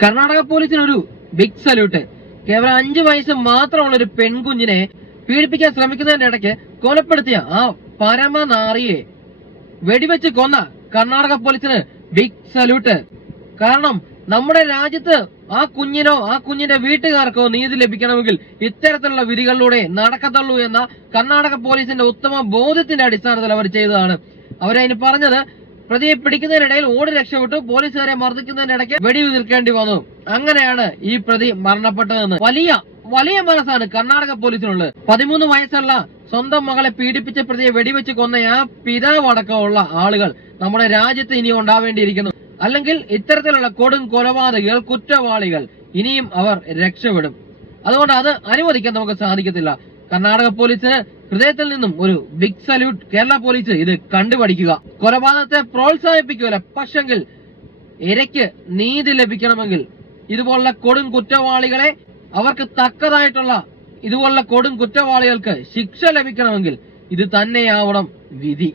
കർണാടക പോലീസിന് ഒരു big salute. കേവലം 5 വയസ്സ് മാത്രമുള്ള ഒരു പെൺകുഞ്ഞിനെ പീഡിപ്പിക്കാൻ ശ്രമിക്കുന്നതിന്റെ ഇടയ്ക്ക് കൊലപ്പെടുത്തിയ ആ പരമനാറിയെ വെടിവെച്ച് കൊന്ന കർണാടക പോലീസിന് ബിഗ് സല്യൂട്ട്. കാരണം നമ്മുടെ രാജ്യത്ത് ആ കുഞ്ഞിനോ ആ കുഞ്ഞിന്റെ വീട്ടുകാർക്കോ നീതി ലഭിക്കണമെങ്കിൽ ഇത്തരത്തിലുള്ള വിധികളിലൂടെ നടക്കത്തുള്ളൂ എന്ന കർണാടക പോലീസിന്റെ ഉത്തമ ബോധ്യത്തിന്റെ അടിസ്ഥാനത്തിൽ അവർ ചെയ്തതാണ്. അവരതിന് പറഞ്ഞത്, പ്രതിയെ പിടിക്കുന്നതിനിടയിൽ ഓടി രക്ഷപ്പെട്ടു, പോലീസുകാരെ മർദ്ദിക്കുന്നതിന്റെ ഇടയ്ക്ക് വെടിയുതിർക്കേണ്ടി വന്നു. അങ്ങനെയാണ് ഈ പ്രതി മരണപ്പെട്ടതെന്ന്. വലിയ മനസ്സാണ് കർണാടക പോലീസിനുള്ളത്. 13 വയസ്സുള്ള സ്വന്തം മകളെ പീഡിപ്പിച്ച പ്രതിയെ വെടിവെച്ച് കൊന്ന ആ പിതാവ് അടക്കമുള്ള ആളുകൾ നമ്മുടെ രാജ്യത്ത് ഇനി ഉണ്ടാവേണ്ടിയിരിക്കുന്നു. അല്ലെങ്കിൽ ഇത്തരത്തിലുള്ള കൊടും കൊലപാതകികൾ, കുറ്റവാളികൾ ഇനിയും അവർ രക്ഷപ്പെടും. അതുകൊണ്ട് അത് അനുവദിക്കാൻ നമുക്ക് സാധിക്കത്തില്ല. കർണാടക പോലീസിന് ഹൃദയത്തിൽ നിന്നും ഒരു ബിഗ് സല്യൂട്ട്. കേരള പോലീസ് ഇത് കണ്ടുപഠിക്കുക. കൊലപാതകത്തെ പ്രോത്സാഹിപ്പിക്കുകയല്ല, പക്ഷെങ്കിൽ ഇരയ്ക്ക് നീതി ലഭിക്കണമെങ്കിൽ, ഇതുപോലുള്ള കൊടും കുറ്റവാളികളെ അവർക്ക് തക്കതായിട്ടുള്ള ഇതുപോലുള്ള കൊടും കുറ്റവാളികൾക്ക് ശിക്ഷ ലഭിക്കണമെങ്കിൽ ഇത് തന്നെയാവണം വിധി.